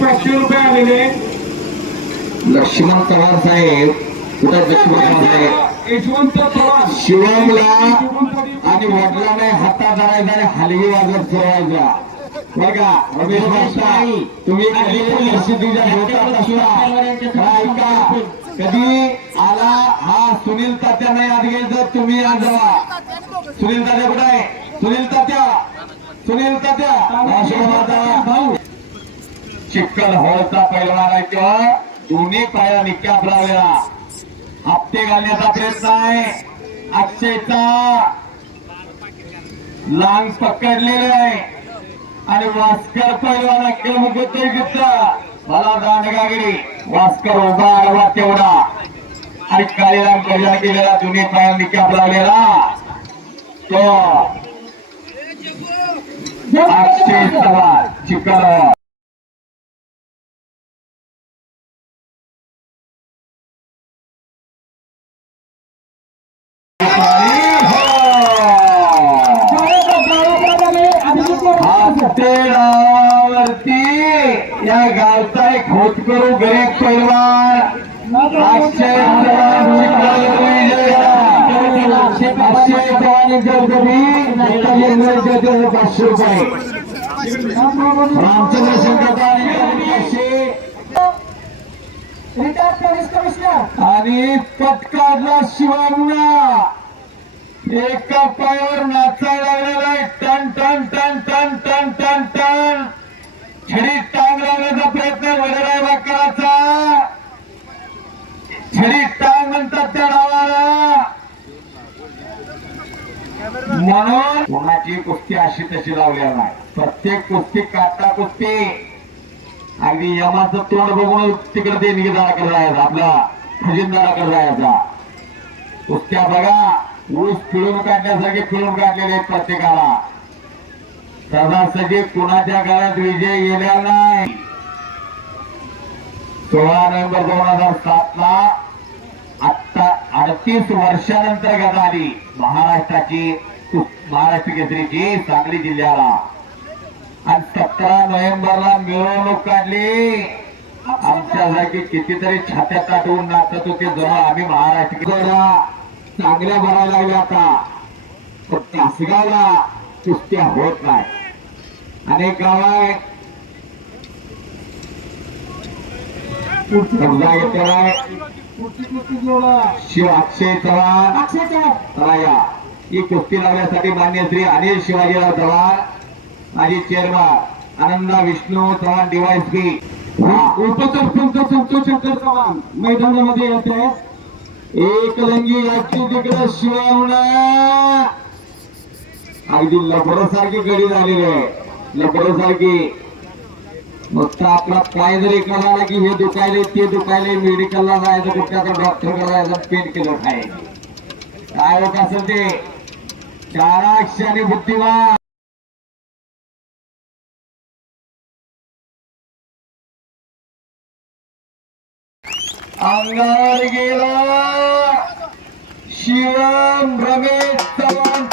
₹500 आलेले. लक्ष्मण चव्हाण साहेब कुठे लक्ष्मण साहेब यशवंत चव्हाण शिवमला आणि वडिलांना हातात धरायचा आणि हलगी वाजत फिरवायचा बरं का. रमेश भाई तुम्ही कधी परिस्थितीच्या होतात असता ऐका. कधी आला हा सुनील तात्या नाही आत घ्यायचं, तुम्ही आज जावा. सुनील तात्या कुठे आहे? सुनील तात्या भाऊ चिक्कल होळचा पैलवान आहे तो. दोन्ही पाया निकाप लावलेला हप्ते घालण्याचा प्रयत्न आहे. अक्षयचा लांग पकडलेले आहे आणि वास्कर पैलवान आक्रमक होतोय तिथं. मला दांडगागिरी वास्कर उभा आडवा तेवढा आणि काळीराम कजा केलेला दोन्ही पाया निकाप लावलेला तो अक्षय चव्हाण चिक्कल. वरती या गावचा एक होतकरू गरीब पैलवान अक्षय चव्हाण अक्षय चव्हाण ₹500. रामचंद्र शंकर आणि पटकाडला शिवांना एका पायावर नाचायला लागलेला आहे. टन टन टन टन टन टन टन छडी टांग लावण्याचा प्रयत्न वडराय वाकराचा. छडी टांग म्हणतात त्या डावाला. म्हणून कोणाची कुस्ती अशी तशी लावलेली नाही. प्रत्येक कुस्ती काटा कुस्ती अगदी यमाचं तोंड बघून तिकडे देणगीदाराकडे जायचा, आपला खजिनदाराकडे जायचा. कुस्त्या बघा ऊस पिळून काढण्यासारखे पिळून काढलेले आहेत प्रत्येकाला. सदासजी कुणाच्या काळात विजय गेला नाही. 16 नोव्हेंबर 2007 ला आता 38 वर्षानंतर गदा आली महाराष्ट्र केसरीची सांगली जिल्ह्याला. आणि 17 नोव्हेंबरला मिरवणूक काढली. आमच्यासारखी कितीतरी छात्यात ताटवून नाचत होते जणू आम्ही महाराष्ट्र. चांगल्या भरायला लागल्या आता पण तासगावला कुस्त्या होत नाही. अनेक गाव आहे शिव अक्षय चव्हाण ही कुस्ती लावण्यासाठी मान्य श्री अनिल शिवाजीराव चव्हाण माजी चेअरमन आनंदा विष्णू चव्हाण डीवायएसपी उपसरपंच संतोष शंकर चव्हाण मैदानामध्ये येत आहेत. एक लंगी याची तिकडे शिवावणा अगदी लपडासारखी गडी झालेली आहे. लपडासारखी नुसता आपला पाय जरी कळाला की हे दुखायले ते दुखायले मेडिकलला जायचं कुठल्या डॉक्टर करायचं पेन किलर खायचं काय होत असेल ते. चाराक्ष आणि बुद्धिमान अंगावर गेला शिवम रमेश चव्हाण.